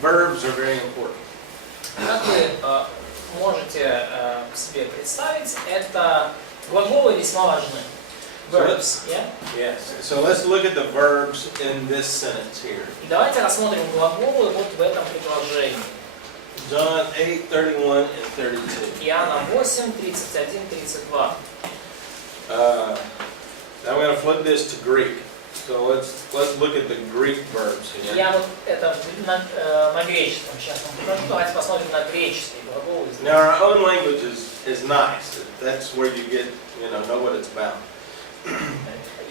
verbs are very important. Как вы можете себе представить, это глаголы весьма важны. Verbs, yeah? Yes. So let's look at the verbs in this sentence here. И давайте рассмотрим глаголы вот в этом предложении. John 8:31 and 32. Иоанна 8, 31, 32. Now I'm going to flip this to Greek. So let's look at the Greek verbs here. Я вот это на греческом сейчас вам покажу. Давайте посмотрим на греческие глаголы. Now our own language is nice. That's where you get, know what it's about.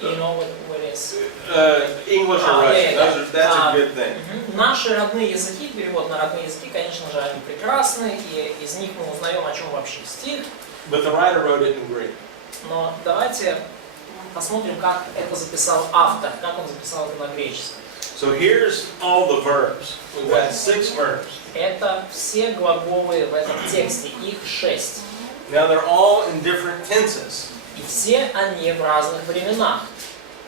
You know what it is? English or Russian. That's a good thing. Наши родные языки, перевод на родные языки, конечно же, они прекрасны, и из них мы узнаем, о чем вообще стих. But the writer wrote it in Greek. Но давайте посмотрим, как это записал автор, как он записал это на греческом. So here's all the verbs. We've got 6 verbs. Это все глаголы в этом тексте, их 6. Now they're all in different tenses. И все они в разных временах.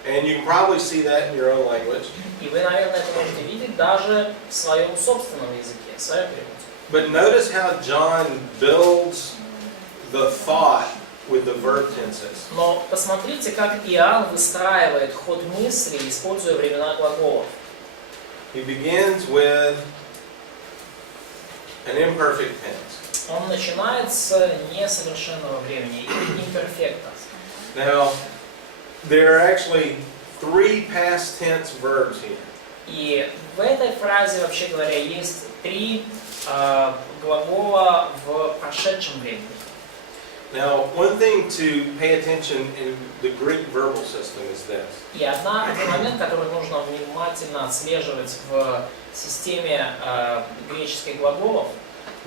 And you can probably see that in your own language. И вы, наверное, это можете видеть даже в своем собственном языке, в своем переводе. But notice how John builds the thought with the verb tenses. Но посмотрите, как Иоанн выстраивает ход мысли, используя времена глаголов. He begins with an imperfect tense. Он начинает с несовершенного времени, имперфекта. Now, there are actually 3 past tense verbs here. И в этой фразе, вообще говоря, есть 3 глагола в прошедшем времени. Now, one thing to pay attention in the Greek verbal system is this. И один момент, который нужно внимательно отслеживать в системе греческих глаголов.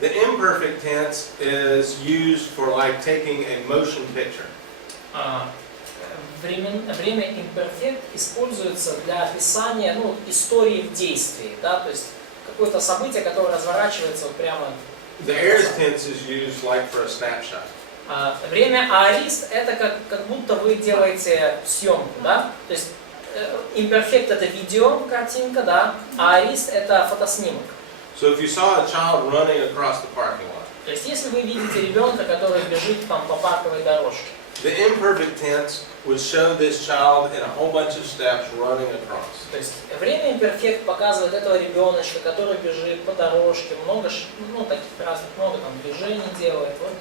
The imperfect tense is used for like taking a motion picture. Время имперфект используется для описания истории в действии, да, то есть какое-то событие, которое разворачивается вот прямо. The aorist tense is used like for a snapshot. Время аорист это как будто вы делаете съемку, да, то есть имперфект это видео, картинка, да, а аорист это фотоснимок. So if you saw a child running across the parking lot. То есть если вы видите ребенка, который бежит там по парковой дорожке. The imperfect tense would show this child in a whole bunch of steps running across. То есть время имперфект показывает этого ребеночка, который бежит по дорожке, таких разных, много там движений делает. Вот.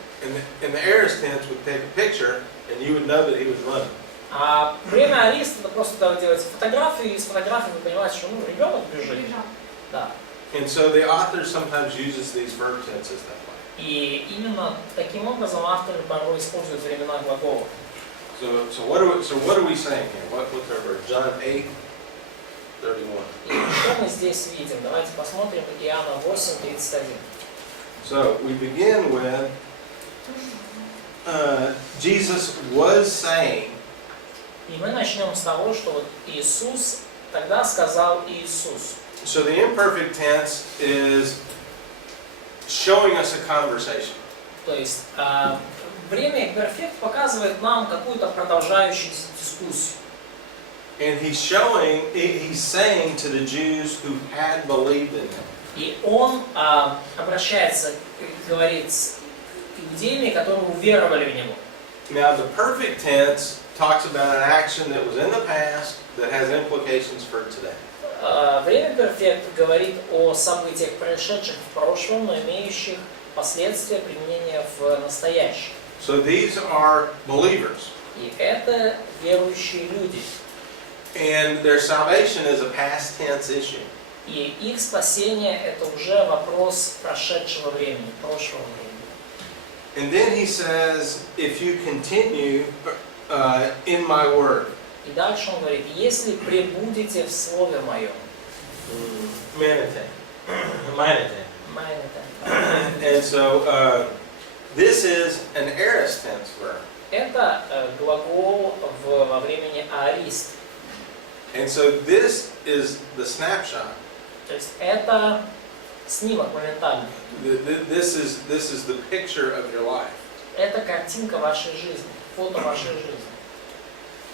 And the aorist tense would take a picture, and you would know that he was running. А время аорист это просто вы делаете фотографию, и из фотографии вы понимаете, что ребенок бежит. Да. And so the author sometimes uses these verb tenses that way. И именно таким образом авторы порой используют времена глаголов. So what are we saying here? What's our verb? John 8:31. И что мы здесь видим? Давайте посмотрим Иоанна 8:31. So we begin with Jesus was saying. И мы начнем с того, что вот Иисус тогда сказал Иисус. So the imperfect tense is showing us a conversation. То есть время имперфект показывает нам какую-то продолжающуюся дискуссию. And he's saying to the Jews who had believed in him. И он обращается, говорит с иудеями, которые уверовали в него. Now the perfect tense talks about an action that was in the past that has implications for today. Время перфект говорит о событиях, происшедших в прошлом, но имеющих последствия применения в настоящем. So these are believers. И это верующие люди. And their salvation is a past tense issue. И их спасение это уже вопрос прошедшего времени, прошлого времени. And then he says, if you continue in my word. И дальше он говорит, если пребудете в слове моем. And so this is an aorist tense verb. Это глагол во времени аорист. And so this is the snapshot. То есть это снимок моментальный. This is the picture of your life. Это картинка вашей жизни, фото вашей жизни.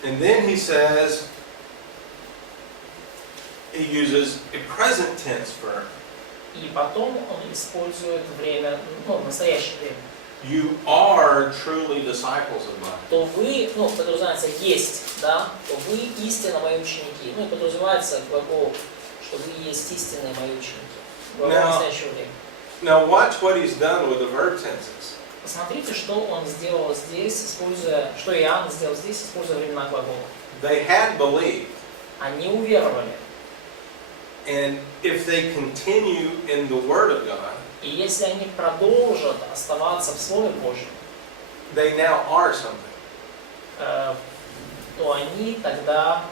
And then he says, he uses a present tense verb. И потом он использует время, ну, настоящее время. You are truly disciples of mine. То вы, ну, подразумевается есть, да, то вы истинно мои ученики. Ну и подразумевается глагол, что вы есть истинные мои ученики. Глагол настоящего времени. Now watch what he's done with the verb tenses. Посмотрите, что он сделал здесь, используя, что Иоанн сделал здесь, используя времена глагола. They had believed. Они уверовали. And if they continue in the Word of God, И если они продолжат оставаться в Слове Божьем, they now are something. То они тогда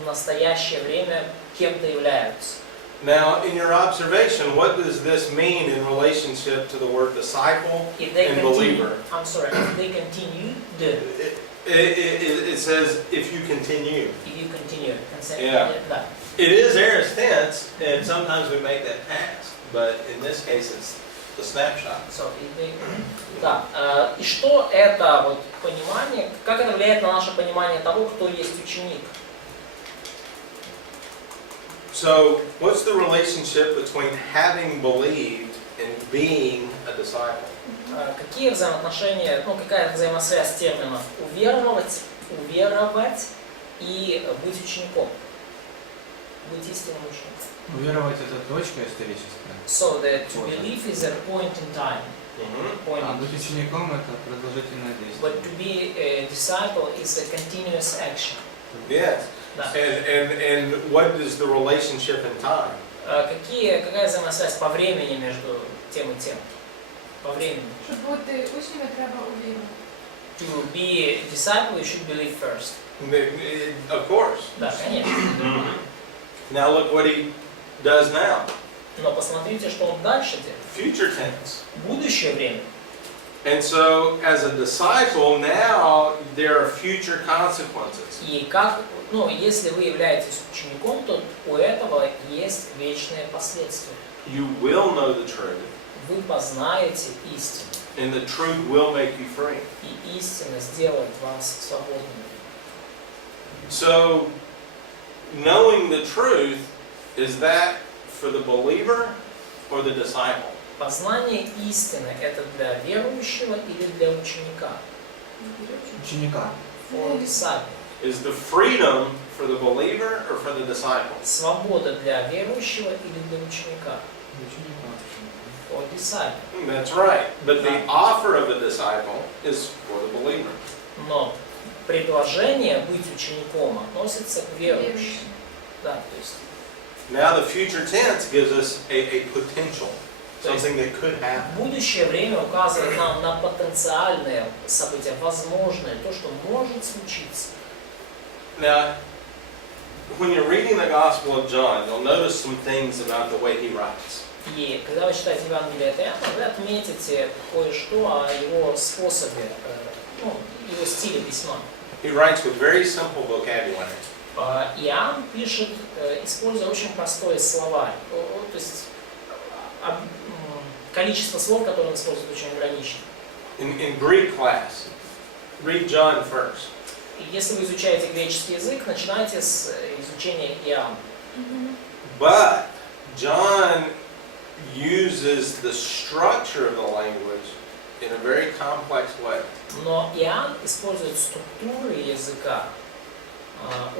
в настоящее время кем-то являются. Now, in your observation, what does this mean in relationship to the word disciple and believer? I'm sorry, if they continue, It says, if you continue. If you continue. Yeah. Да. It is aorist tense, and sometimes we make that past, but in this case it's the snapshot. So, да. И что это вот понимание, как это влияет на наше понимание того, кто есть ученик? So, what's the relationship between having believed and being a disciple? Какие взаимоотношения, ну какая взаимосвязь терминов уверовать и быть учеником, быть истинным учеником? Уверовать — это точка историческая. So that to believe is a point in time. А быть учеником — это продолжительное действие. But to be a disciple is a continuous action. Yes. Да. And what is the relationship in time? Какая взаимосвязь по времени между тем и тем? По времени. Щоб бути учнями, треба увірувати. To be a disciple, you should believe first. Of course. Да, конечно. Now look what he does now. Но посмотрите, что он дальше делает. Future tense. Будущее время. And so, as a disciple, now there are future consequences. И как, ну, если вы являетесь учеником, то у этого есть вечные последствия. You will know the truth, Вы познаете истину, and the truth will make you free. и истина сделает вас свободными. So, knowing the truth, is that for the believer or the disciple? Познание истины – это для верующего или для ученика? Ученика. For disciple. Is the freedom for the believer or for the disciple? Свобода для верующего или для ученика? Ученика. For disciple. That's right. But the offer of a disciple is for the believer. Но предложение быть учеником относится к верующим. Да, то есть. Now the future tense gives us a potential, something that could happen. Будущее время указывает нам на потенциальные события, возможные, то, что может случиться. Now, when you're reading the Gospel of John, you'll notice some things about the way he writes. И когда вы читаете Евангелие от Иоанна, вы отметите кое-что о его способе, ну, его стиле письма. He writes with very simple vocabulary. Иоанн пишет, используя очень простое словарь. То есть количество слов, которые он использует, очень ограничено. In Greek class, read John first. Если вы изучаете греческий язык, начинайте с изучения Иоанна. But John uses the structure of the language in a very complex way. Но Иоанн использует структуры языка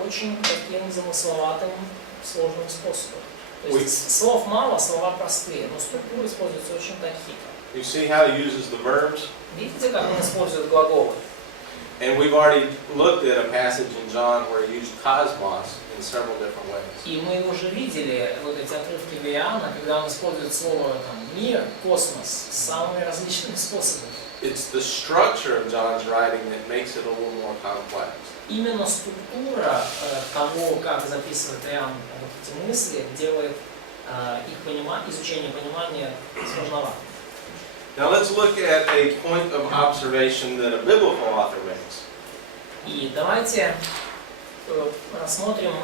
очень таким замысловатым, сложным способом. То есть слов мало, слова простые, но структуры используются очень такие. You see how he uses the verbs? Видите, как он использует глаголы? And we've already looked at a passage in John where he used cosmos in several different ways. И мы уже видели вот эти отрывки в Иоанна, когда он использует слово там, мир, космос самыми различными способами. It's the structure of John's writing that makes it a little more complex. Именно структура того, как записывает Иоанн вот эти мысли, делает их изучение понимания сложновато. Now let's look at a point of observation that a biblical author makes. И давайте рассмотрим,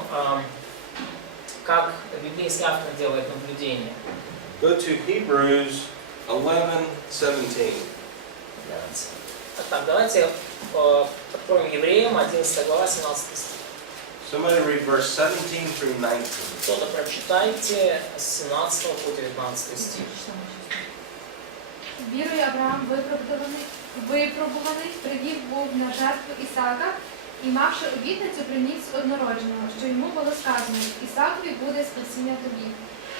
как библейский автор делает наблюдение. Go to Hebrews 11:17. Так, давайте откроем Евреям, 11 глава, 17 стих. Somebody read verse 17 through 19. Кто-то прочитайте с 17 по 19 стих. Вірою Авраам випробуваний, привів Бог на жертву Ісаака і, мавши обітницю, приніс однородженого, що йому було сказано: Ісаакові буде спасіння тобі.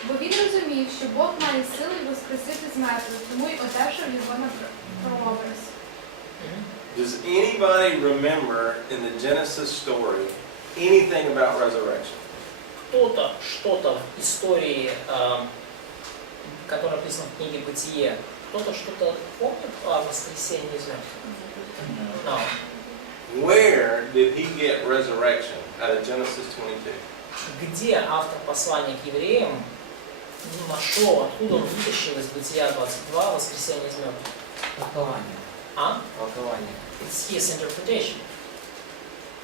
Бо він розумів, що Бог має силу воскресити з мертвих, тому й одержав його на прообраз. Does anybody remember in the Genesis story anything about resurrection? Кто-то что-то в истории, которая описана в книге «Бытие», кто-то что-то помнит о воскресении из мертвых? No. Where did he get resurrection out of Genesis 22? Где автор послания к евреям нашел, откуда он вытащил из Бытия 22 воскресение из мертвых? Толкование. А? Толкование. It's his interpretation.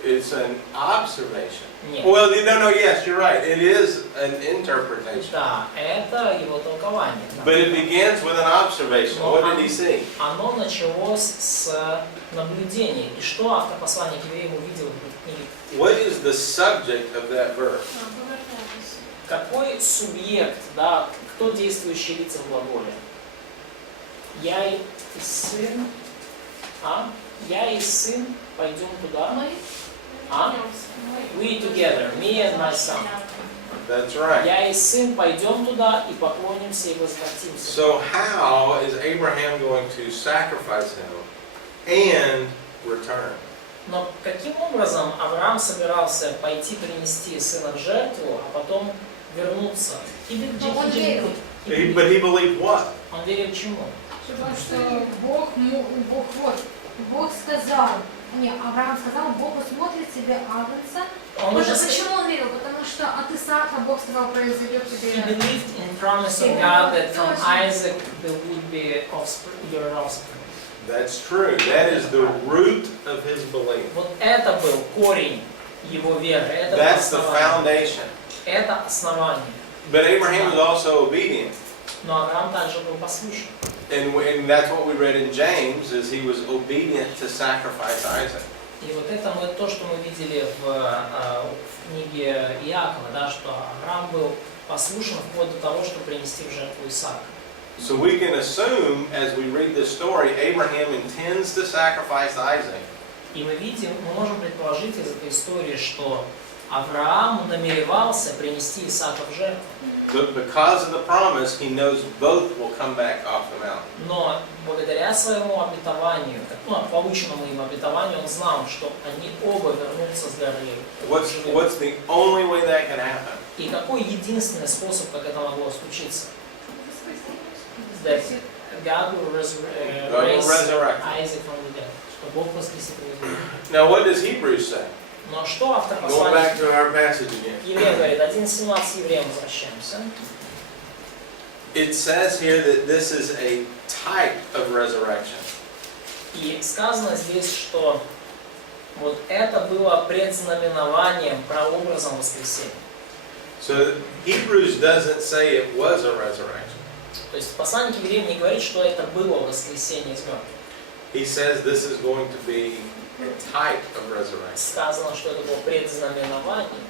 It's an observation. Нет. Well, no, yes, you're right. It is an interpretation. Да, это его толкование. Да. But it begins with an observation. What did he see? Оно началось с наблюдения. И что автор послания к евреям увидел в этой книге? What is the subject of that verse? Какой субъект, да, кто действующие лица в глаголе? Я и сын, я и сын пойдем туда. We together, me and my son. That's right. Я и сын пойдем туда и поклонимся и возвратимся. So how is Abraham going to sacrifice him and return? Но каким образом Авраам собирался пойти принести сына в жертву, а потом вернуться? Он верил. But he believed what? Он верил чему? Что Бог сказал. Не, Авраам сказал, Бог усмотрит тебе Агнца. Почему он верил? Потому что от Исаака Бог сказал, произойдет тебе. He believed in promising God that from Isaac there would be your offspring. That's true. That is the root of his belief. Вот это был корень его веры. Это That's the основание. foundation. Это основание. But Abraham was also obedient. Но Авраам также был послушен. And that's what we read in James, is he was obedient to sacrifice Isaac. И вот это то, что мы видели в книге Иакова, да, что Авраам был послушен вплоть до того, чтобы принести в жертву Исаака. So we can assume, as we read this story, Abraham intends to sacrifice Isaac. И мы можем предположить из этой истории, что Авраам намеревался принести Исаака в жертву. But because of the promise, he knows both will come back off the mountain. Но благодаря своему обетованию, полученному им обетованию, он знал, что они оба вернутся с горы. What's the only way that can happen? И какой единственный способ, как это могло случиться? That God will raise Isaac from the dead. Что Бог воскресит его. Now, what does Hebrews say? Но что автор Go back послания to our passage again. Евреям говорит? 11:17 евреям возвращаемся. It says here that this is a type of resurrection. И сказано здесь, что вот это было предзнаменованием, прообразом воскресения. So Hebrews doesn't say it was a resurrection. То есть послание к евреям не говорит, что это было воскресение из мертвых. He says this is going to be a type of resurrection. Сказано, что это было предзнаменование.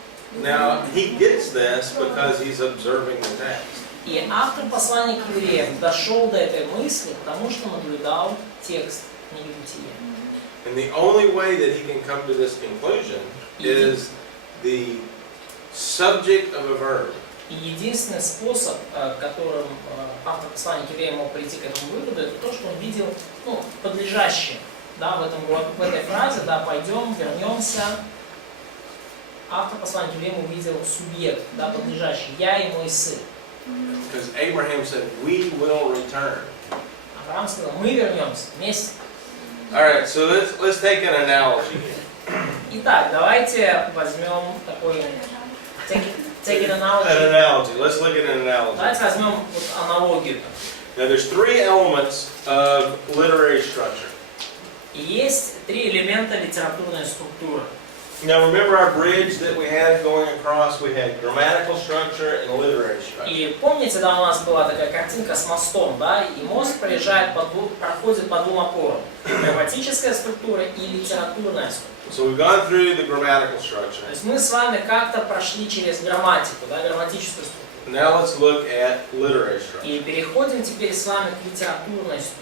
Now, he gets this because he's observing the text. И автор послания к евреям дошел до этой мысли, потому что наблюдал текст книги Бытия. And the only way that he can come to this conclusion is the subject of a verb. И единственный способ, которым автор послания к евреям мог прийти к этому выводу, это то, что он видел, подлежащее, да, в этой фразе, да, пойдем, вернемся. Автор послания к евреям увидел субъект, да, подлежащий, я и мой сын. Because Abraham said, we will return. Авраам сказал, мы вернемся вместе. All right, so let's take an analogy. Итак, давайте возьмем такой take an analogy. An analogy. Let's look at an analogy. Давайте возьмем вот аналогию. Now, there's three elements of literary structure. И есть три элемента литературной структуры. Now remember our bridge that we had going across? We had grammatical structure and literary structure. И помните, да, у нас была такая картинка с мостом, да, и мост проходит по двум опорам. Грамматическая структура и литературная структура. So we've gone through the grammatical structure. То есть мы с вами как-то прошли через грамматику, да, грамматическую структуру. Now let's look at literary structure. И переходим теперь с вами к литературной структуре.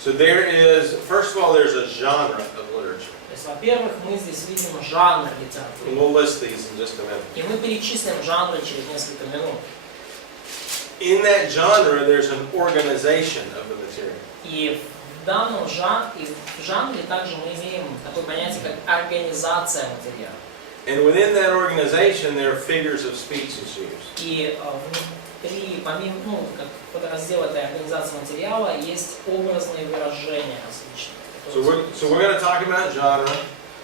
So there is, first of all, there's a genre of literature. То есть, во-первых, мы здесь видим жанр And литературы. we'll list these in just a minute. И мы перечислим жанры через несколько минут. In that genre, there's an organization of the material. И в данном жанре также мы имеем такое понятие, как организация материала. And within that organization, there are figures of speech that's used. И внутри, помимо, как подраздел этой организации материала, есть образные выражения различные. So we're going to talk about genre. То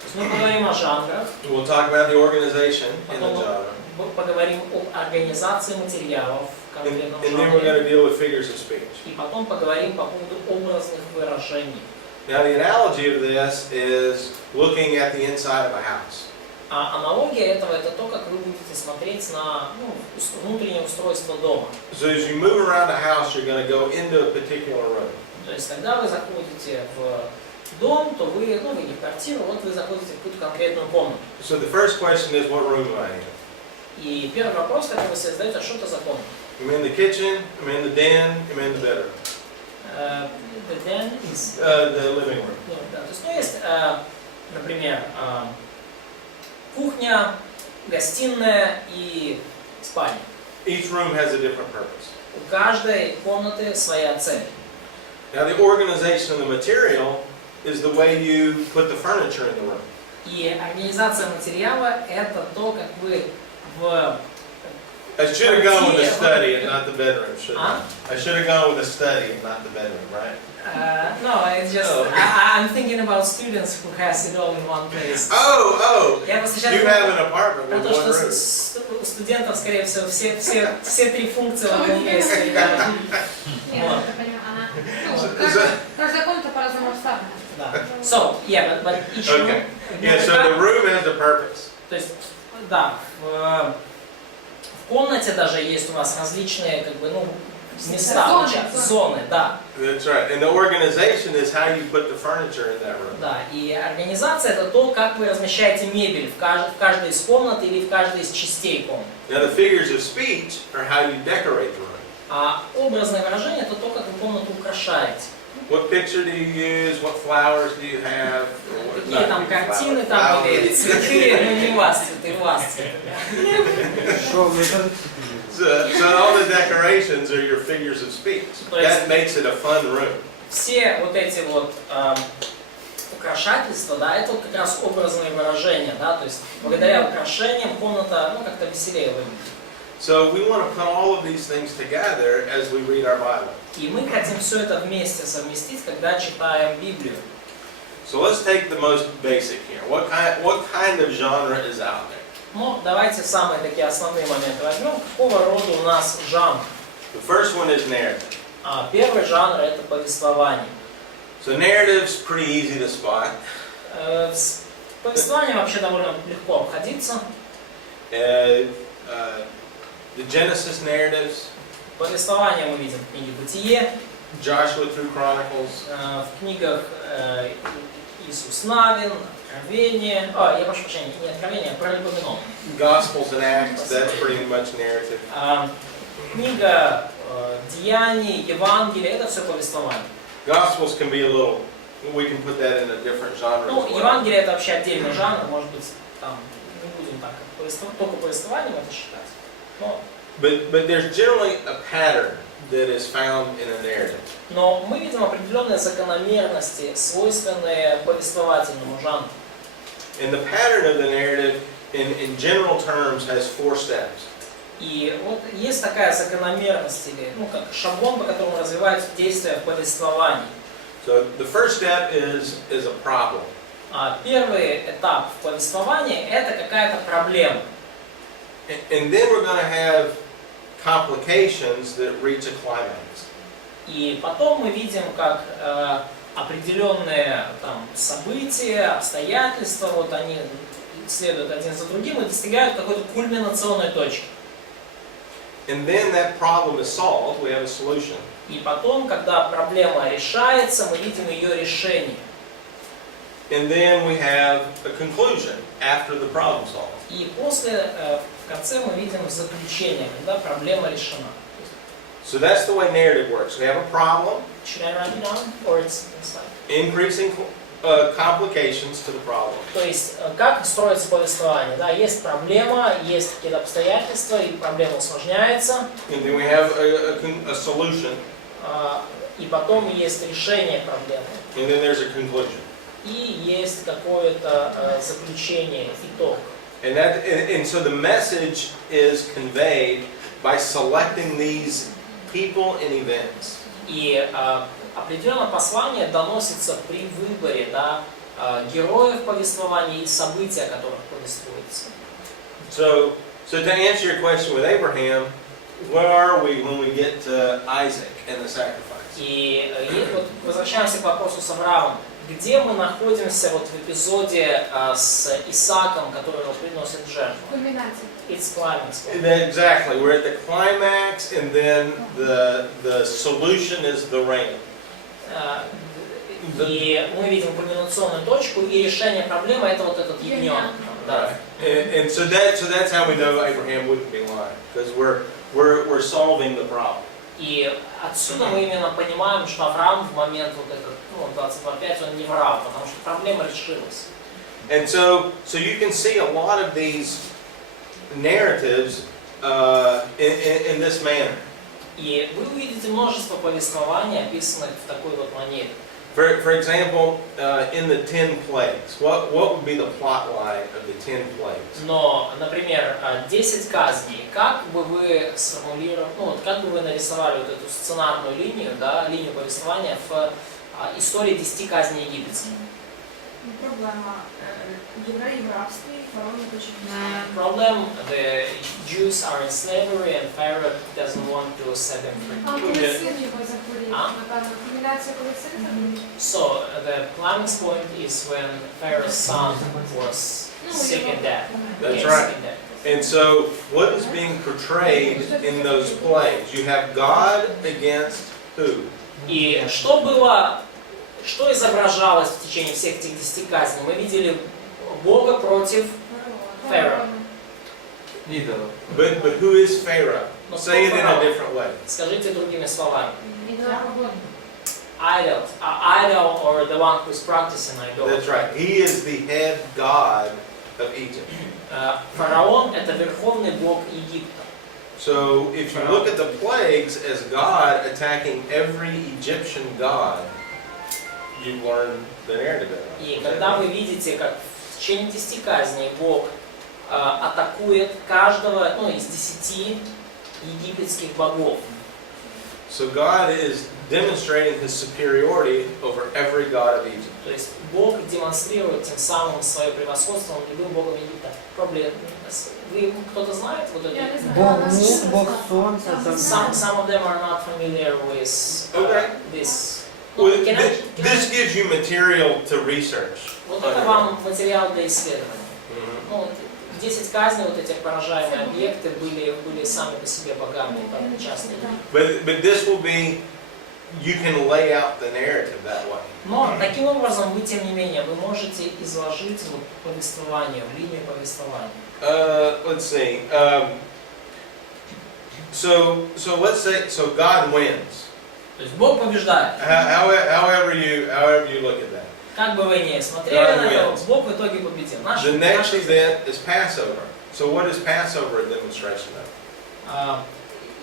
есть мы поговорим о жанрах, We'll talk about the organization in the genre. мы поговорим об организации материалов в конкретном And then we're going жанре, to deal with figures of speech. и потом поговорим по поводу образных выражений. Now the analogy of this is looking at the inside of a house. А аналогия этого – это то, как вы будете смотреть на внутреннее устройство дома. So as you move around a house, you're going to go into a particular room. То есть, когда вы заходите в дом, то вы, вы не в квартиру, вот вы заходите в какую-то конкретную комнату. So the first question is, what room am I in? И первый вопрос, который вы себе задаете, что это за комната? I'm in the kitchen, I'm in the den, I'm in the bedroom. The den is... The living room. Да, то есть, есть, например, кухня, гостиная и спальня. Each room has a different purpose. У каждой комнаты своя цель. Now the organization of the material is the way you put the furniture in the room. И организация материала – это то, как вы в... I should have gone with a study and not the bedroom, shouldn't I? I should have gone with a study and not the bedroom, right? No, it's just I'm thinking about students who has it all in one place. Oh, Я просто сейчас you have an apartment про with то, one что room. у студентов, скорее всего, все три функции в одном месте. Да. Вот. Каждая комната по-разному обставлена. Да. So, yeah, but each room. Okay. Yeah, so the room has a purpose. То есть, да, в комнате даже есть у вас различные, места, зоны, да. That's right. And the organization is how you put the furniture in that room. Да, и организация – это то, как вы размещаете мебель в каждой из комнат или в каждой из частей комнаты. Now the figures of speech are how you decorate the room. А образное выражение – это то, как вы комнату украшаете. What picture do you use? What flowers do you have? Какие там картины там или цветы, не у вас цветы, у вас цветы. So all the decorations are your figures of speech. That makes it a fun room. Все вот эти вот украшательства, да, это вот как раз образные выражения, да, то есть благодаря украшениям комната, как-то веселее выглядит. So we want to put all of these things together as we read our Bible. И мы хотим все это вместе совместить, когда читаем Библию. So let's take the most basic here. What kind of genre is out there? Ну, давайте самые такие основные моменты возьмем. Какого рода у нас жанр? The first one is narrative. Первый жанр – это повествование. So narrative's pretty easy to spot. С повествованием вообще довольно легко обходиться. The Genesis narratives, Повествование мы видим в книге «Бытие», Joshua through Chronicles, в книгах Иисус Навин, Откровение, я прошу прощения, не Откровение, а Преподает. Gospels and Acts, that's pretty much narrative. Книга Деяний, Евангелие – это все повествование. Gospels can be a little, we can put that in a different genre Ну, as well. Евангелие – это вообще отдельный жанр, может быть, там не будем так, только повествованием это считать. But there's generally a pattern that is found in a narrative. Но мы видим определенные закономерности, свойственные повествовательному жанру. And the pattern of the narrative, in general terms, has 4 steps. И вот есть такая закономерность, или как шаблон, по которому развиваются действия в повествовании. So the first step is a problem. Первый этап в повествовании – это какая-то проблема. And then we're going to have complications that reach a climax. И потом мы видим, как определенные события, обстоятельства, вот они следуют один за другим и достигают какой-то кульминационной точки. And then that problem is solved, we have a solution. И потом, когда проблема решается, мы видим ее решение. And then we have a conclusion after the problem solved. И после, в конце мы видим заключение, когда проблема решена. So that's the way narrative works. We have a problem, Should I write it down? Or it's like... increasing complications to the problem. То есть, как строится повествование? Да, есть проблема, есть какие-то обстоятельства, и проблема усложняется. And then we have a solution. И потом есть решение проблемы. And then there's a conclusion. И есть какое-то заключение, итог. And so the message is conveyed by selecting these people and events. И определенное послание доносится при выборе, да, героев повествования и событий, о которых повествуется. So to answer your question with Abraham, where are we when we get to Isaac and the sacrifice? И вот возвращаемся к вопросу с Авраамом. Где мы находимся вот в эпизоде с Исааком, который его приносит в жертву? Кульминация. It's climax. Exactly. We're at the climax, and then the solution is the ram. И мы видим кульминационную точку, и решение проблемы это вот этот ягненок. Да. And so that's how we know Abraham wouldn't be lying, because we're solving the problem. И отсюда мы именно понимаем, что Авраам в момент вот этот, 22:5, он не врал, потому что проблема решилась. And so you can see a lot of these narratives in this manner. И вы увидите множество повествований, описанных в такой вот манере. For example, in the 10 plagues, what would be the plot line of the 10 plagues? Но, например, 10 казней. Как бы вы сформулировали, как бы вы нарисовали вот эту сценарную линию, да, линию повествования в истории 10 казней египетских? Проблема. Евреи в рабстве, и фараон не хочет. Problem: the Jews are in slavery and Pharaoh doesn't want to set them free. Коли син його захворів, напевно, кульмінація, коли син захворів. So the climax point is when Pharaoh's son was sick and dead. That's Became right. sick and dead. And so what is being portrayed in those plagues? You have God against who? И что изображалось в течение всех этих 10 казней? Мы видели Бога против Pharaoh. Идолов. But who is Pharaoh? Но Say it кто in a фараон? different way. Скажите другими словами. Ідол. Idol, or the one who's practicing idol. That's right. He is the head god of Egypt. Фараон – это верховный бог Египта. So if you look at the plagues as God attacking every Egyptian god, you learn the narrative. И когда вы видите, как в течение 10 казней Бог атакует каждого из 10 египетских богов. So God is demonstrating His superiority over every god of Egypt. То есть Бог демонстрирует тем самым свое превосходство над любым богом Египта. Вы кто-то знает вот это? Я не знаю. Бог мух, Бог солнца. Some of them are not familiar with this. Well, Can I- this gives you material to research. Вот это вам материал для исследования. 10 казней, вот эти поражаемые объекты были сами по себе богами, как частные. But this will be, you can lay out the narrative that way. Но таким образом вы, тем не менее, вы можете изложить вот повествование, линию повествования. Let's see. So let's say, so God wins. То есть Бог побеждает. However you look at that. Как бы вы ни смотрели God на это, wins. Bог в итоге победил. The next event is Passover. So what is Passover a demonstration of?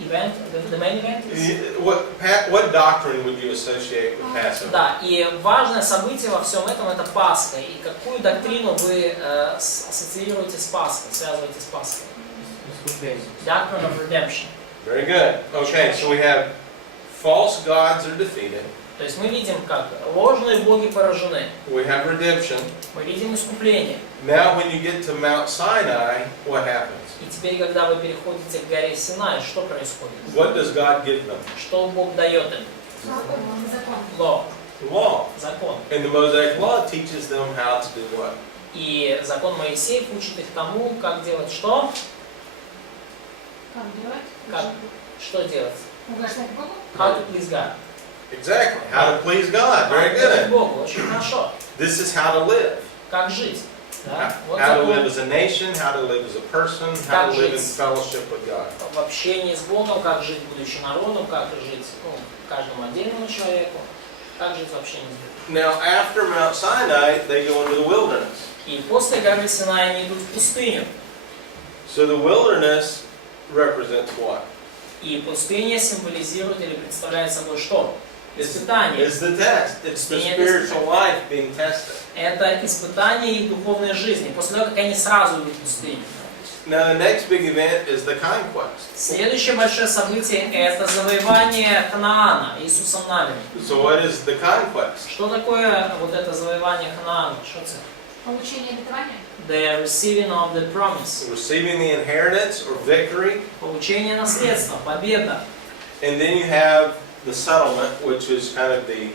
Event, the main event is... What doctrine would you associate with Passover? Да, и важное событие во всем этом это Пасха. И какую доктрину вы ассоциируете с Пасхой, связываете с Пасхой? Искупление. Doctrine of Redemption. Very good. Okay, so we have false gods are defeated. То есть мы видим, как ложные боги поражены. We have redemption. Мы видим искупление. Now when you get to Mount Sinai, what happens? И теперь, когда вы переходите к горе Синай, что происходит? What does God give them? Что Бог дает им? Закон. Law. Law. Закон. And the Mosaic Law teaches them how to do what? И закон Моисеев учит их тому, как делать что? Как делать? Как? Что делать? Угождать Богу? How to please God. Exactly. How to please God. Very Как угодить good. Богу, очень хорошо. This is how to live. Как жить? Да? Вот How to закон. live as a nation, how to live as a person, how to live in жить? fellowship with God. В общении с Богом, как жить будучи народом, как жить каждому отдельному человеку, как жить в общении с Богом. Now, after Mount Sinai, they go into the wilderness. И после горы Синай они идут в пустыню. So the wilderness represents what? И пустыня символизирует или представляет собой что? Испытание. It's the test. It's the Пустыня — spiritual life being tested. Это испытание их духовной жизни, после того, как они сразу идут в пустыню. Now, the next big event is the conquest. Следующее большое событие – это завоевание Ханаана Иисусом Навином. So what is the conquest? Что такое вот это завоевание Ханаана? Что это? Получение обетования? The receiving of the promise. Receiving the inheritance or victory. Получение наследства, победа. And then you have the settlement, which is kind of the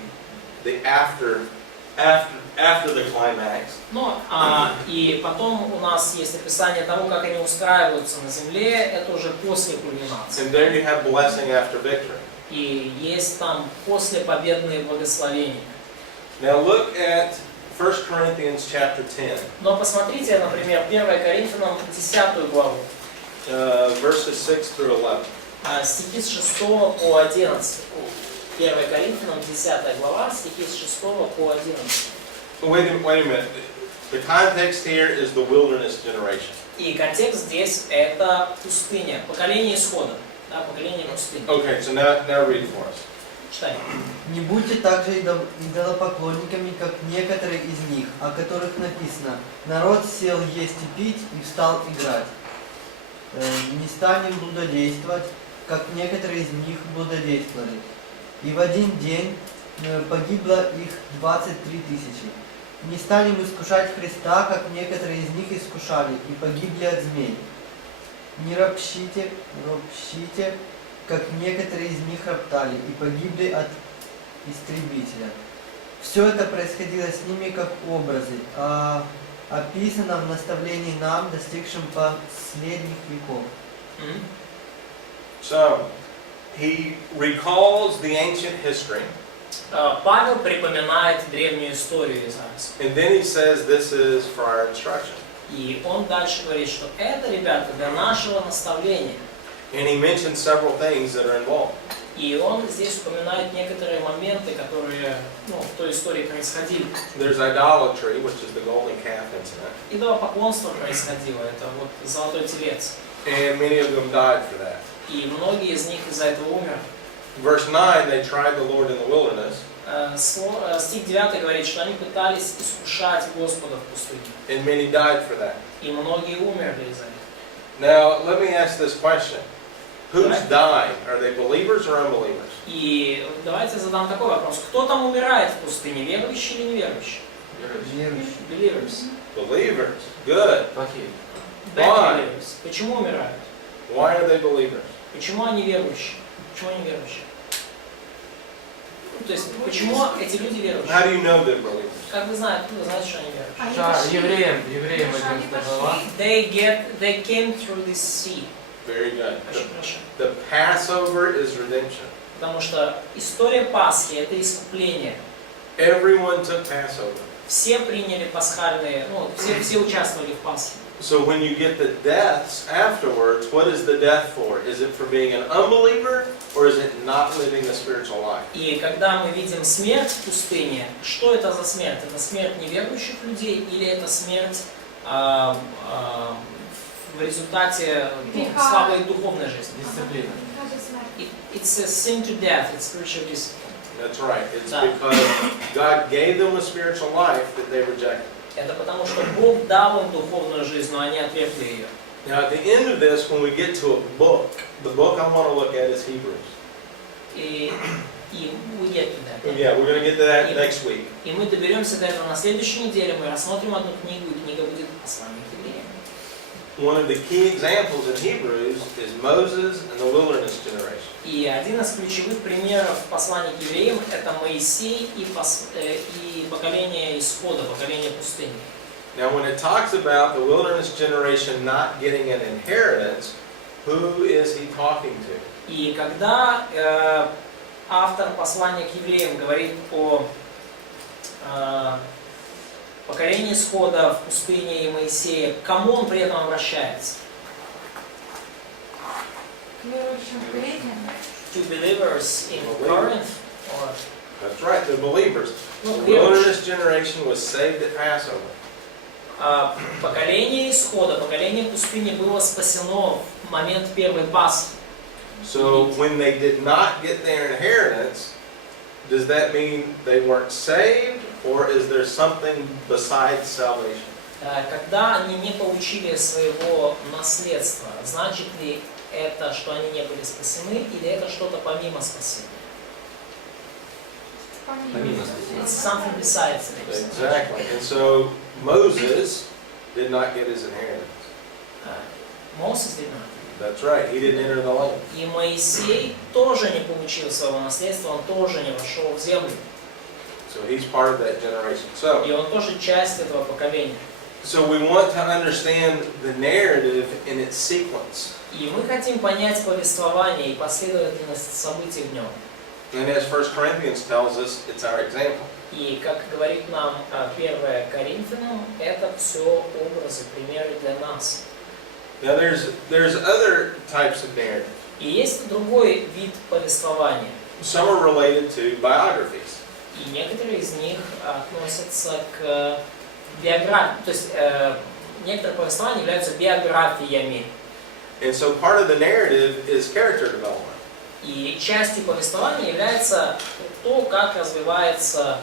after the climax. Ну, и потом у нас есть описание того, как они устраиваются на земле, это уже после кульминации. And there you have blessing after victory. И есть там после победные благословения. Now look at 1 Corinthians chapter 10, Но посмотрите, например, 1 Коринфянам 10 главу, verses 6 through 11. стихи с 6 по 11. 1 Коринфянам 10 глава, стихи с 6 по 11. Wait a minute. The context here is the wilderness generation. И контекст здесь это пустыня, поколение исхода, да, поколение пустыни. Okay, so now read it for us. Читай. Не будьте также идолопоклонниками, как некоторые из них, о которых написано: народ сел есть и пить и встал играть. Не станем блудодействовать, как некоторые из них блудодействовали. И в один день погибло их 23 тысячи. Не станем искушать Христа, как некоторые из них искушали и погибли от змей. Не ропщите, как некоторые из них роптали и погибли от истребителя. Все это происходило с ними как образы, описано в наставлении нам, достигшим последних веков. So, he recalls the ancient history, Павел припоминает древнюю историю израильскую. and then he says this is for our instruction. И он дальше говорит, что это, ребята, для нашего наставления. And he mentions several things that are involved. И он здесь вспоминает некоторые моменты, которые в той истории происходили. There's idolatry, which is the golden calf incident, Идолопоклонство происходило, это вот золотой телец. and many of them died for that. И многие из них из-за этого умерли. Verse 9, they tried the Lord in the wilderness, Стих 9 говорит, что они пытались искушать Господа в пустыне. and many died for that. И многие умерли из-за этого. Now, let me ask this question. Who's dying? Are they believers or unbelievers? И давайте задам такой вопрос. Кто там умирает в пустыне, верующий или неверующий? Верующие. Believers. Believers. Good. Плохие. Why? Believers. Почему умирают? Why are they believers? Почему они верующие? Почему они верующие? То есть, почему эти люди верующие? How do you know they're believers? Как вы знаете, что они верующие? Они Евреям Они 11 глава. They came through this sea. Very good. Очень хорошо. The Passover is redemption. Потому что история Пасхи – это искупление. Everyone took Passover. Все приняли пасхальные, все участвовали в Пасхе. So when you get the deaths afterwards, what is the death for? Is it for being an unbeliever or is it not living the spiritual life? И когда мы видим смерть в пустыне, что это за смерть? Это смерть неверующих людей или это смерть в результате слабой духовной жизни? Дисциплина. It's a sin to death, it's spiritual discipline. That's right. It's Да. because God gave them a spiritual life that they rejected. Это потому что Бог дал им духовную жизнь, но они отвергли ее. Now at the end of this, when we get to a book, the book I want to look at is Hebrews. И we get to that. Yeah, we're going to get to that next week. И мы доберемся до этого на следующей неделе, мы рассмотрим одну книгу, и книга будет послание к евреям. One of the key examples in Hebrews is Moses and the wilderness generation. И один из ключевых примеров послания к евреям – это Моисей и поколение исхода, поколение пустыни. Now, when it talks about the wilderness generation not getting an inheritance, who is he talking to? И когда автор послания к евреям говорит о поколении исхода в пустыне и Моисея, к кому он при этом обращается? К верующим в Коринфе. To believers in Corinth? Or... That's right, the believers. Ну, The wilderness generation was saved at Passover. Поколение исхода, поколение пустыни было спасено в момент первой Пасхи. So when they did not get their inheritance, does that mean they weren't saved, or is there something besides salvation? Когда они не получили своего наследства, значит ли это, что они не были спасены, или это что-то помимо спасения? Помимо спасения. It's something besides it. Exactly. And so Moses did not get his inheritance. Moses did not. That's right. He didn't enter the land. И Моисей тоже не получил своего наследства, он тоже не вошел в землю. So he's part of that generation. И он тоже часть этого поколения. So we want to understand the narrative in its sequence. И мы хотим понять повествование и последовательность событий в нем. And as 1 Corinthians tells us, it's our example. И как говорит нам 1 Коринфянам, это все образы, примеры для нас. Now there's other types of narrative. И есть другой вид повествования. Some are related to biographies. И некоторые из них относятся к биографии, то есть некоторые повествования являются биографиями. And so part of the narrative is character development. И частью повествования является то, как развивается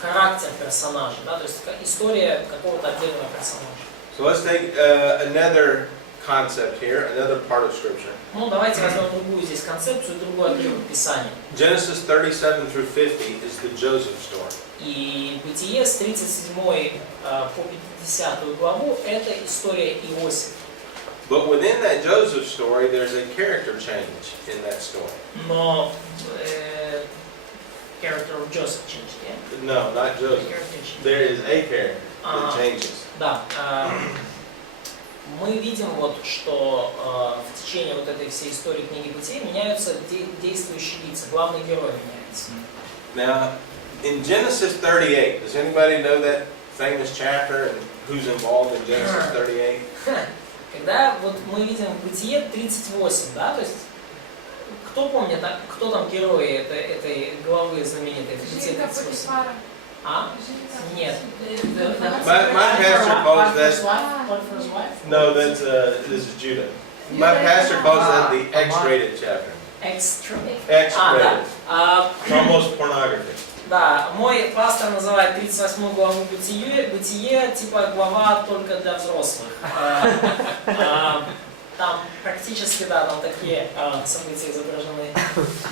характер персонажа, да, то есть история какого-то отдельного персонажа. So let's take another concept here, another part of Scripture. Ну, давайте возьмем другую здесь концепцию, другой отрывок Писания. Genesis 37 through 50 is the Joseph story. И Бытие с 37 по 50 главу это история Иосифа. But within that Joseph story, there's a character change in that story. Но character of Joseph changed, yeah? No, not Joseph. Character changed. There is a character that changes. Да. Мы видим вот, что в течение вот этой всей истории книги Бытия меняются действующие лица, главные герои меняются. Now, in Genesis 38, does anybody know that famous chapter and who's involved in Genesis 38? Когда вот мы видим Бытие 38, да, то есть кто помнит, кто там герои этой главы знаменитой Бытие 38? А? Нет. My pastor calls that. Potiphar's wife? No, that's this is Judah. My pastor calls that the X-rated chapter. X-rated. X-rated. Да. It's almost pornography. Да, мой пастор называет 38 главу Бытие, типа глава только для взрослых. Там практически, да, там такие события изображены.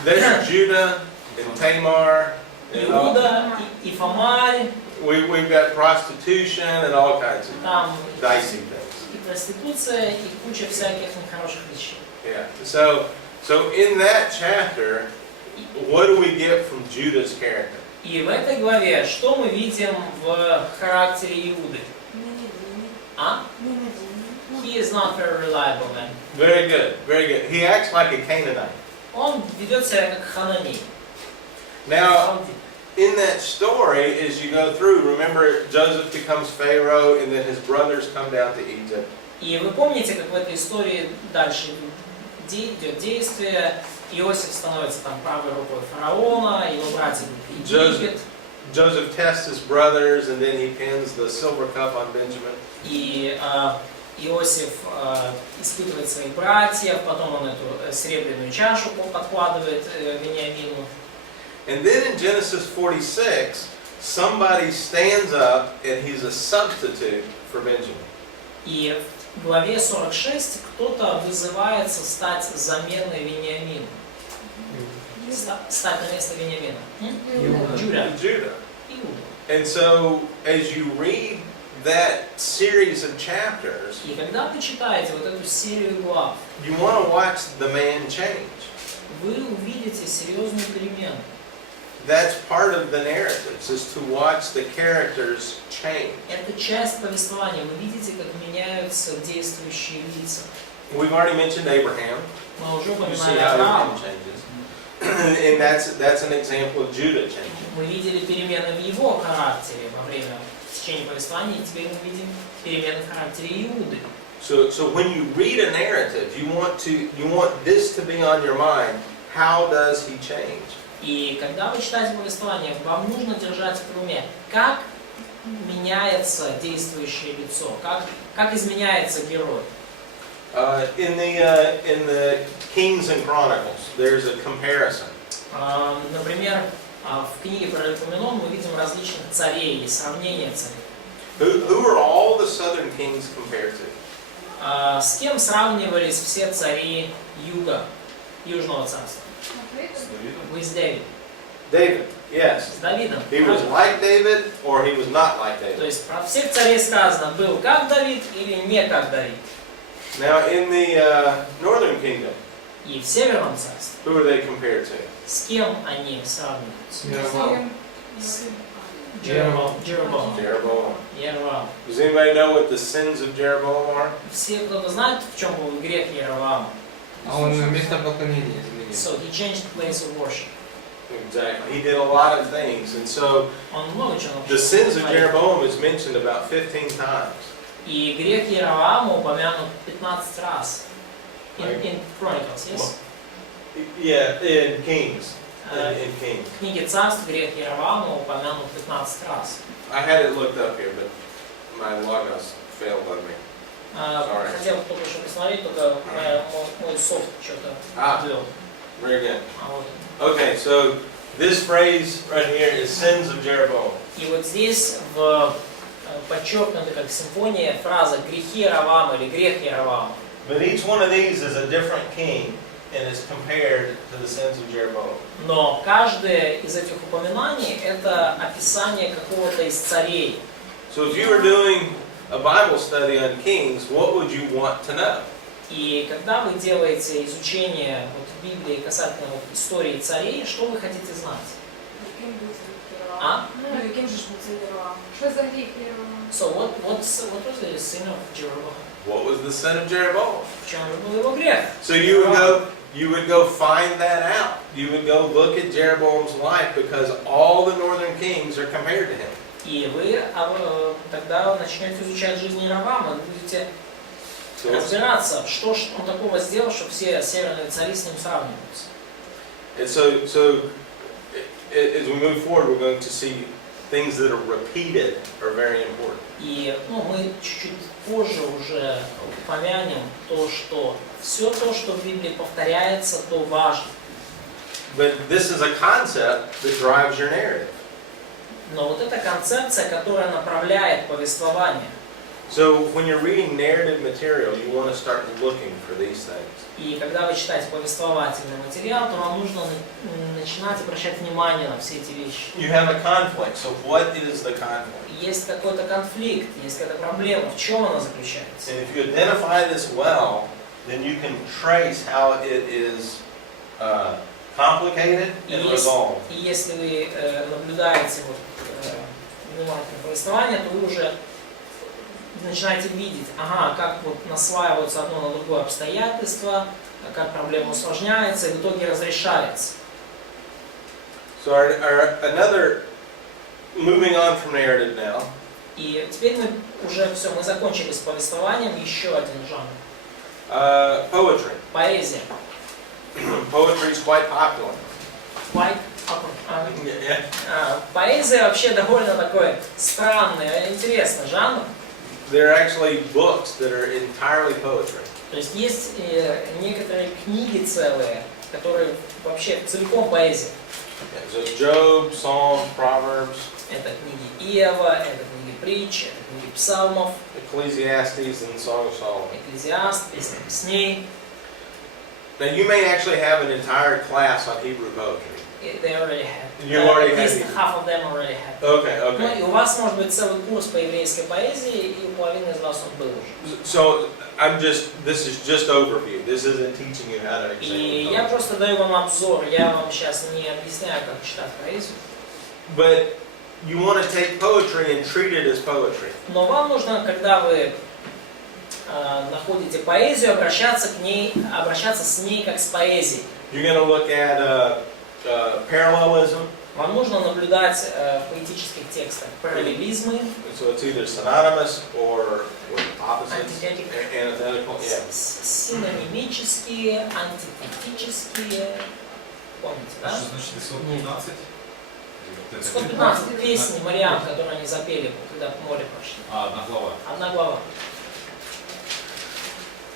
There's Judah and Tamar. Иуда и Фомарь. We've got prostitution and all kinds of Там dicey things. и проституция, и куча всяких нехороших вещей. Yeah. So in that chapter, what do we get from Judah's character? И в этой главе что мы видим в характере Иуды? А? He is not very reliable, man. Very good, very good. He acts like a Canaanite. Он ведет себя как хананей. Now, in that story, as you go through, remember Joseph becomes Pharaoh, and then his brothers come down to Egypt. И вы помните, как в этой истории дальше идет действие, Иосиф становится там правой рукой фараона, его братья идут в Египет. Joseph tests his brothers, and then he pins the silver cup on Benjamin. И Иосиф испытывает своих братьев, потом он эту серебряную чашу подкладывает Вениамину. And then in Genesis 46, somebody stands up, and he's a substitute for Benjamin. И в главе 46 кто-то вызывается стать заменой Вениамину. Стать на место Вениамина. Judah. And so, as you read that series of chapters, И когда вы читаете вот эту серию глав, you want to watch the man change. вы увидите серьезную перемену. that's part of the narratives, is to watch the characters change. Это часть повествования. Вы видите, как меняются действующие лица. We've already mentioned Abraham. Мы уже You see упоминали how Авраама. Abraham changes. And that's an example of Judah changing. Мы видели перемены в его характере во время течения повествования, и теперь мы видим перемены в характере Иуды. So when you read a narrative, you want this to be on your mind. How does he change? И когда вы читаете повествование, вам нужно держать в уме, как меняется действующее лицо, как изменяется герой. In the Kings and Chronicles, there's a comparison. Например, в книге про Преподает мы видим различных царей и сравнение царей. Who are all the southern kings compared to? С кем сравнивались все цари Южного царства? With David. David, yes. С Давидом. He was like David or he was not like То David. есть про всех царей сказано, был как Давид или не как Давид. Now in the northern kingdom, И в Северном царстве, who are they compared to? с кем они сравниваются? Jeroboam. Jeroboam. Jeroboam. Does anybody know what the sins of Jeroboam are? Все кто-то знает, в чем был грех Jeroboama? А он место поклонения изменил. So he changed the place of worship. Exactly. He did a lot of things, and so Он много чего the sins of Jeroboam is mentioned about 15 times. И грех Jeroboama упомянут 15 раз. In Chronicles, yes? Yeah, in Kings. In Kings. В книге Царств грех Jeroboama упомянут 15 раз. I had it looked up here, but my logos failed on me. Хотел только еще посмотреть, только мой софт что-то делал. Very good. Вот. Okay, so this phrase right here is sins of Jeroboam. И вот здесь подчеркнута как симфония фраза «грехи Яровама» или «грех Яровама». But each one of these is a different king and is compared to the sins of Jeroboam. Но каждое из этих упоминаний – это описание какого-то из царей. So if you were doing a Bible study on kings, what would you want to know? И когда вы делаете изучение в Библии касательно истории царей, что вы хотите знать? А? Яким же ж був цей Єровоам? Що за гріх Єровоам? So what was the sin of Jeroboam? What was the sin of Jeroboam? В чем же был его грех? So you would go find that out. You would go look at Jeroboam's life because all the northern kings are compared to him. И вы тогда начнете изучать жизнь Яровама, вы будете разбираться, что он такого сделал, что все северные цари с ним сравниваются. And so as we move forward, we're going to see things that are repeated are very important. И мы чуть-чуть позже уже упомянем то, что все то, что в Библии повторяется, то важно. But this is a concept that drives your narrative. Но вот эта концепция, которая направляет повествование. So when you're reading narrative material, you want to start looking for these things. И когда вы читаете повествовательный материал, то вам нужно начинать обращать внимание на все эти вещи. You have a conflict, so what is the conflict? Есть какой-то конфликт, есть какая-то проблема, в чем она заключается. And if you identify this well, then you can trace how it is complicated and resolved. И если вы наблюдаете внимательное повествование, то вы уже начинаете видеть, как вот наслаиваются одно на другое обстоятельства, как проблема усложняется и в итоге разрешается. So another, moving on from narrative now. И теперь мы уже все, мы закончили с повествованием, еще один жанр. Poetry. Поэзия. Poetry is quite popular. Поэзия вообще довольно такой странный, интересный жанр. There are actually books that are entirely poetry. То есть есть некоторые книги целые, которые вообще целиком поэзия. So Job, Psalm, Proverbs. Это книги Иова, это книги притч, это книги псалмов, Ecclesiastes and Song of Solomon. Экклезиаст, Песни песней. Now you may actually have an entire class on Hebrew poetry. They already have. You already At least have. half of them already have. Okay. И у вас может быть целый курс по еврейской поэзии, и у половины из вас он был уже. So this is just overview. This isn't teaching you how to И examine я poetry. просто даю вам обзор, я вам сейчас не объясняю, как читать поэзию. But you want to take poetry and treat it as poetry. Но вам нужно, когда вы находите поэзию, обращаться с ней как с поэзией. You're going to look at parallelism. Вам нужно наблюдать в поэтических текстах параллелизмы, So it's either synonymous or with opposites, Antithetical. antithetical. Yeah. синонимические, антитетические. Помните, да? Что значит 115? 115 песни Мариам, которые они запели, когда по морю прошли. Одна глава. Одна глава.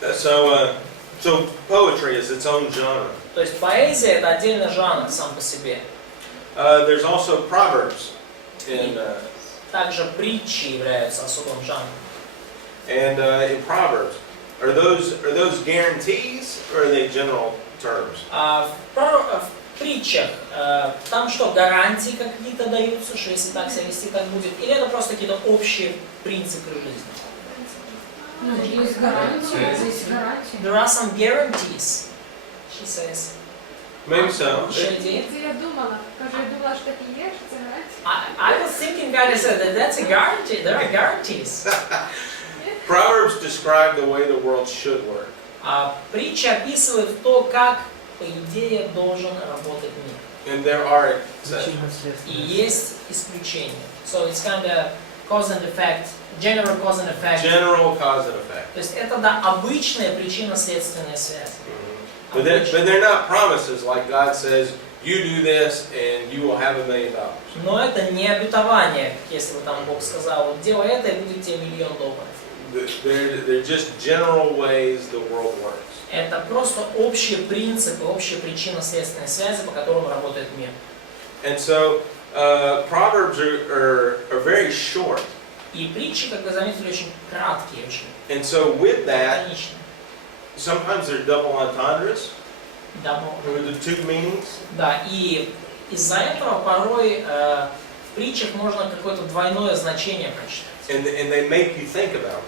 So poetry is its own genre. То есть поэзия это отдельный жанр сам по себе. There's also Proverbs in Также притчи являются особым жанром. and in Proverbs. Are those guarantees or are they general terms? В притчах там что, гарантии какие-то даются, что если так себя вести, так будет? Или это просто какие-то общие принципы жизни? Ну, есть гарантия, есть гарантия. There are some guarantees, she says. Maybe so. Шельди. Це я думала, що так і є, що це гарантія. I was thinking, God, I said that that's a guarantee. There are guarantees. Proverbs describe the way the world should work. Притча описывает то, как, по идее, должен работать мир. And there are exceptions. И есть исключения. So it's kind of cause and effect, general cause and effect. General cause and effect. То есть это, да, обычная причинно-следственная связь. But they're not promises like God says, you do this and you will have $1 million. Но это не обетование, как если бы там Бог сказал, вот делай это и будет тебе $1 миллион. They're just general ways the world works. Это просто общие принципы, общие причинно-следственные связи, по которым работает мир. And so Proverbs are very short. И притчи, как вы заметили, очень краткие, очень And so with that, лаконичные. sometimes they're double entendres, Да, ну, with the two meanings. да, и из-за этого порой в притчах можно какое-то двойное значение прочитать. And they make you think about it.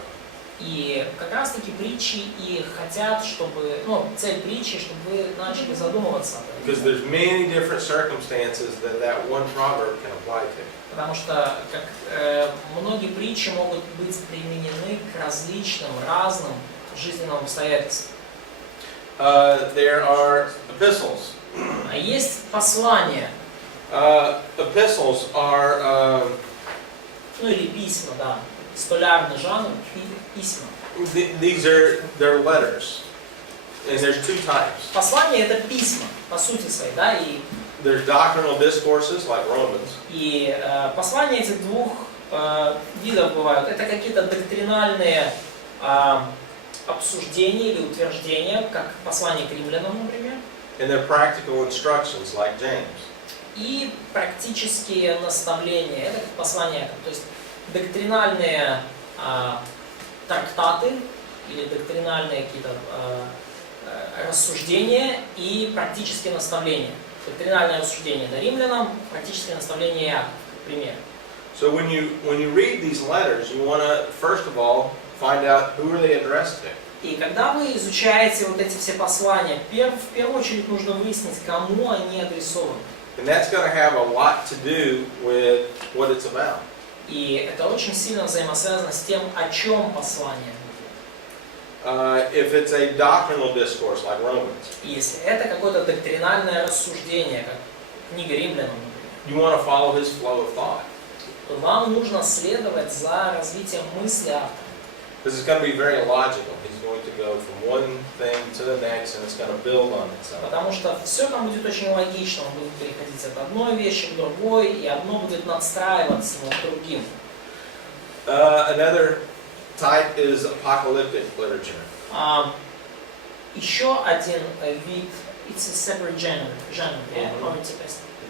И как раз таки притчи и хотят, чтобы, ну, цель притчи, чтобы вы начали задумываться об этом. Because there's many different circumstances that one proverb can apply to. Потому что как, многие притчи могут быть применены к различным, разным жизненным обстоятельствам. There are epistles. А есть послания, Epistles are ну или письма, да, столярный жанр, письма. they're letters, and there's two types. Послания это письма, по сути своей, да, и There's doctrinal discourses like Romans, И послания этих двух видов бывают. Это какие-то доктринальные обсуждения или утверждения, как послание к римлянам, например. and they're practical instructions like James. И практические наставления. Это как послание, то есть доктринальные трактаты или доктринальные какие-то рассуждения и практические наставления. Доктринальное рассуждение на римлянам, практическое наставление Иакова, к примеру. So when you read these letters, you want to first of all find out who are they addressed to. И когда вы изучаете вот эти все послания, в первую очередь нужно выяснить, кому они адресованы. And that's going to have a lot to do with what it's about. И это очень сильно взаимосвязано с тем, о чем послание. If it's a doctrinal discourse like Romans, И если это какое-то доктринальное рассуждение, как книга Римлянам, например, you want to follow his flow of thought. то вам нужно следовать за развитием мысли автора. Because it's going to be very logical. He's going to go from one thing to the next, and it's going to build on itself. Потому что все там будет очень логично, он будет переходить от одной вещи к другой, и одно будет надстраиваться над другим. Another type is apocalyptic literature. Еще один вид, it's a separate genre,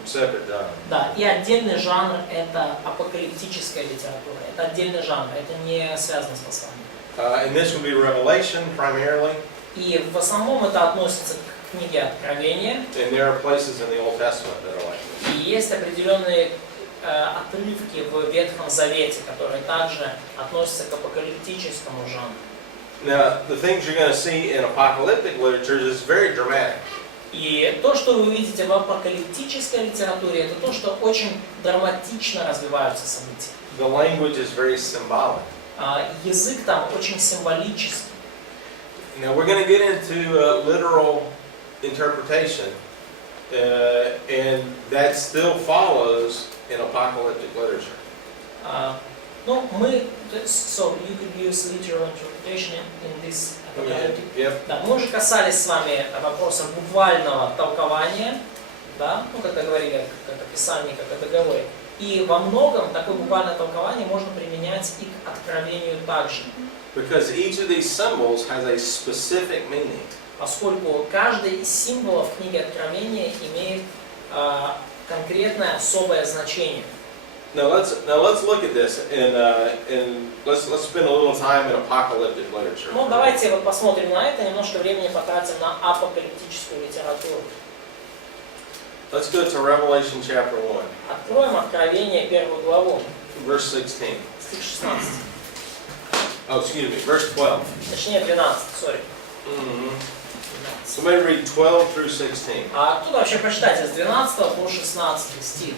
Separate genre. Да, и отдельный жанр это апокалиптическая литература. Это отдельный жанр, это не связано с посланием. And this would be Revelation primarily. И в основном это относится к книге Откровения. And there are places in the Old Testament that are like this. И есть определенные отрывки в Ветхом Завете, которые также относятся к апокалиптическому жанру. Now, the things you're going to see in apocalyptic literature is very dramatic. И то, что вы увидите в апокалиптической литературе, это то, что очень драматично развиваются события. The language is very symbolic. Язык там очень символический. Now, we're going to get into literal interpretation, and that still follows in apocalyptic literature. Ну, мы, so you could use literal interpretation in this apocalyptic. Yep. Да, мы уже касались с вами вопроса буквального толкования, да, ну, когда говорили как описание, как о договоре. И во многом такое буквальное толкование можно применять и к откровению также. Because each of these symbols has a specific meaning. Поскольку каждый из символов книги Откровения имеет конкретное особое значение. Now let's look at this and let's spend a little time in apocalyptic literature. Ну, давайте вот посмотрим на это, немножко времени потратим на апокалиптическую литературу. Let's go to Revelation chapter 1, Откроем Откровение 1 главу, verse 16. стих 16. Oh, excuse me, verse 12. Точнее 12, сори. Somebody read 12 through 16. А кто вообще прочитайте с 12 по 16 стих?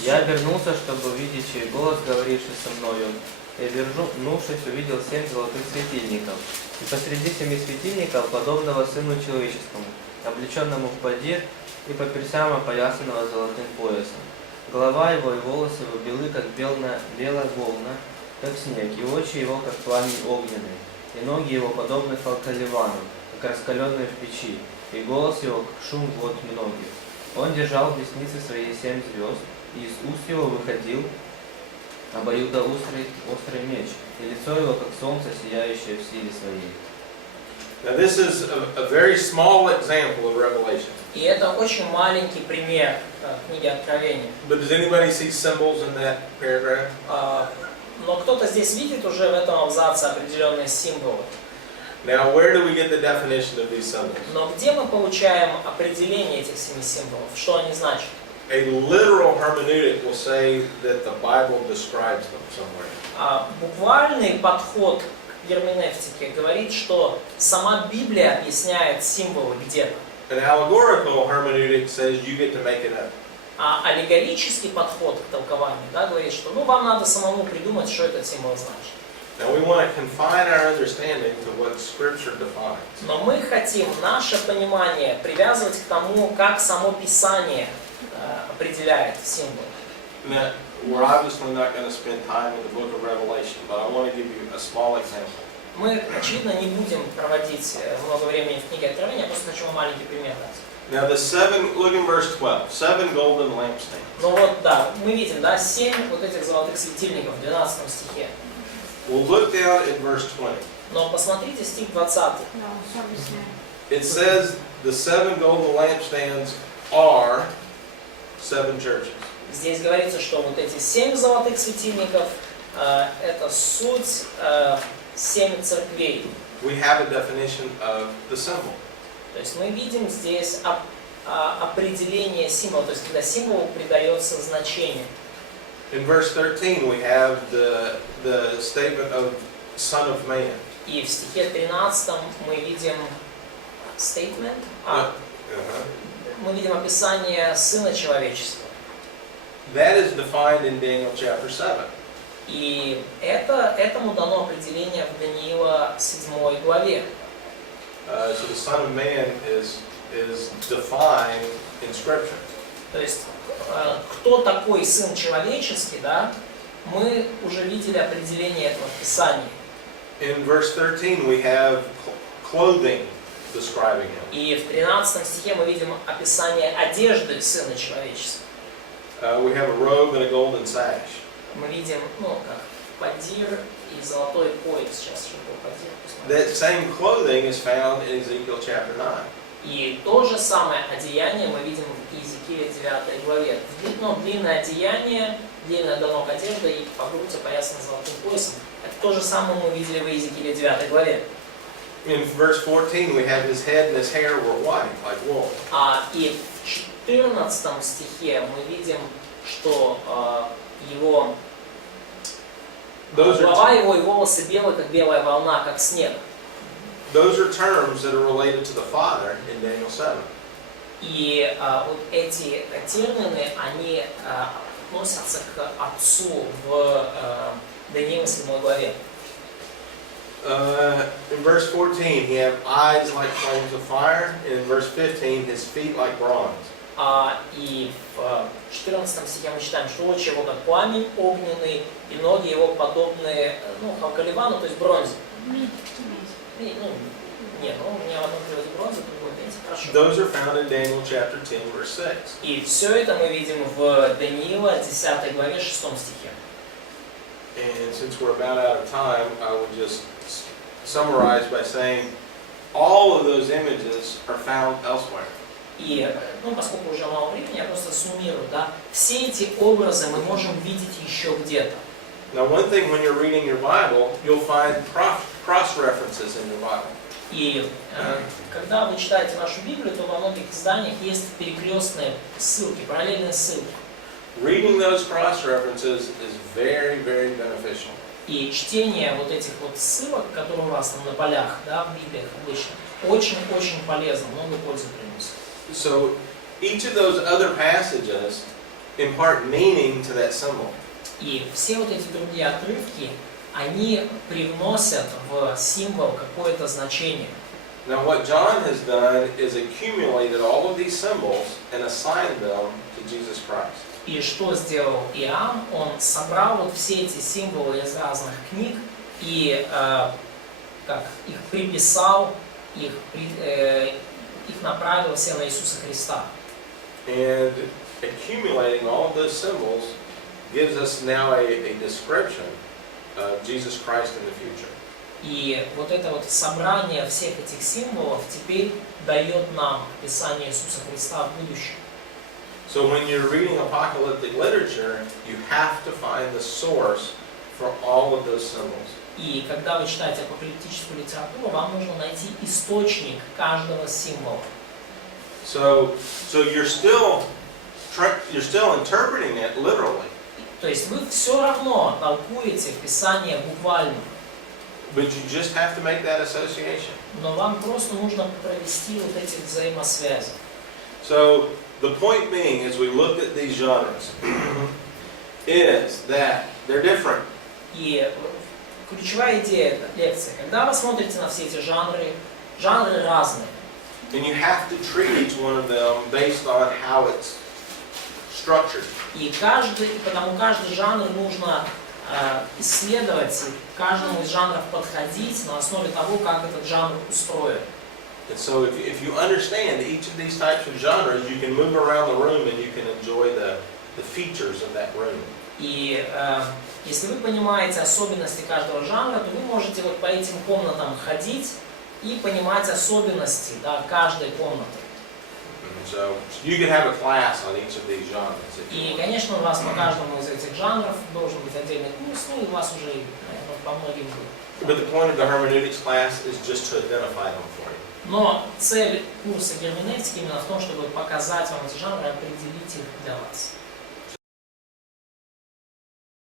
Я обернулся, чтобы увидеть чей голос, говоривший со мною. И, обернувшись, увидел 7 золотых светильников. И посреди 7 светильников, подобного Сыну Человеческому, облеченному в подир и по персям опоясанного золотым поясом. Голова его и волосы его белы, как белая волна, как снег, и очи его, как пламень огненный, и ноги его, подобны фалколиванам, как раскаленные в печи, и голос его, как шум вод многих. Он держал в деснице своей 7 звезд, и из уст его выходил обоюдоострый меч, и лицо его, как солнце, сияющее в силе своей. Now this is a very small example of Revelation. И это очень маленький пример книги Откровения. But does anybody see symbols in that paragraph? Но кто-то здесь видит уже в этом абзаце определенные символы. Now where do we get the definition of these symbols? Но где мы получаем определение этих 7 символов? Что они значат? A literal hermeneutic will say that the Bible describes them somewhere. Буквальный подход к герменевтике говорит, что сама Библия объясняет символы где-то. An allegorical hermeneutic says you get to make it up. А аллегорический подход к толкованию, да, говорит, что вам надо самому придумать, что этот символ значит. Now we want to confine our understanding to what Scripture defines. Но мы хотим наше понимание привязывать к тому, как само Писание определяет символ. Now, we're obviously not going to spend time in the book of Revelation, but I want to give you a small example. Мы, очевидно, не будем проводить много времени в книге Откровения, я просто хочу вам маленький пример дать. Now look in verse 12, 7 golden lampstands. Ну вот, да, мы видим, да, 7 вот этих золотых светильников в 12 стихе. We'll look down at verse 20. Но посмотрите стих 20. It says the 7 golden lampstands are 7 churches. Здесь говорится, что вот эти 7 золотых светильников это суть 7 церквей. We have a definition of the symbol. То есть мы видим здесь определение символа, то есть когда символу придается значение. In verse 13 we have the statement of Son of Man. И в стихе 13 мы видим statement, мы видим описание Сына Человеческого. That is defined in Daniel chapter 7. И этому дано определение в Даниила 7 главе. So the Son of Man is defined in Scripture. То есть, кто такой Сын Человеческий, да, мы уже видели определение этого в Писании. In verse 13 we have clothing describing him. И в 13 стихе мы видим описание одежды Сына Человеческого. We have a robe and a golden sash. Мы видим, как подир и золотой пояс. Сейчас что такое подир, That посмотрим. same clothing is found in Ezekiel chapter 9. И то же самое одеяние мы видим в Иезекииле 9 главе. Длинное одеяние, длинная до ног одежда и по грудь опоясана золотым поясом. Это то же самое мы видели в Иезекииле 9 главе. In verse 14 we have his head and his hair were white, like wool. И в 14 стихе мы видим, что голова его и волосы белые, как белая волна, как снег. those are terms that are related to the Father in Daniel 7. И вот эти термины, они относятся к Отцу в Даниила 7 главе. In verse 14, he had eyes like flames of fire, and in verse 15, his feet like bronze. И в 14 стихе мы читаем, что очи его как пламень огненный, и ноги его подобные, халкаливану, то есть бронзе. Нет, у меня в одном переводе бронза, в другом видите, хорошо. Those are found in Daniel chapter 10, verse 6. И все это мы видим в Даниила 10 главе 6 стихе. And since we're about out of time, I will just summarize by saying all of those images are found elsewhere. И, поскольку уже мало времени, я просто суммирую, да, все эти образы мы можем видеть еще где-то. Now, one thing when you're reading your Bible, you'll find cross-references in your Bible. И когда вы читаете вашу Библию, то во многих изданиях есть перекрестные ссылки, параллельные ссылки. Reading those cross-references is very, very beneficial. И чтение вот этих вот ссылок, которые у вас там на полях, да, в Библиях обычно, очень-очень полезно, много пользы приносит. So, each of those other passages impart meaning to that symbol. И все вот эти другие отрывки, они привносят в символ какое-то значение. Now, what John has done is accumulated all of these symbols and assigned them to Jesus Christ. И что сделал Иоанн? Он собрал вот все эти символы из разных книг и их приписал, их направил все на Иисуса Христа. And accumulating all of those symbols gives us now a description of Jesus Christ in the future. И вот это вот собрание всех этих символов теперь дает нам описание Иисуса Христа в будущем. So when you're reading apocalyptic literature, you have to find the source for all of those symbols. И когда вы читаете апокалиптическую литературу, вам нужно найти источник каждого символа. So you're still interpreting it literally. То есть вы все равно толкуете Писание буквально. But you just have to make that association. Но вам просто нужно провести вот эти взаимосвязи. So the point being, as we look at these genres, is that they're different. И ключевая идея лекции, когда вы смотрите на все эти жанры разные. And you have to treat each one of them based on how it's structured. И потому каждый жанр нужно исследовать, и к каждому из жанров подходить на основе того, как этот жанр устроен. And so if you understand each of these types of genres, you can move around the room and you can enjoy the features of that room. И если вы понимаете особенности каждого жанра, то вы можете вот по этим комнатам ходить и понимать особенности, да, каждой комнаты. So you can have a class on each of these genres. И, конечно, у вас по каждому из этих жанров должен быть отдельный курс, и у вас уже, наверное, по многим будет. But the point of the hermeneutics class is just to identify them for you. Но цель курса герменевтики именно в том, чтобы показать вам эти жанры и определить их для вас.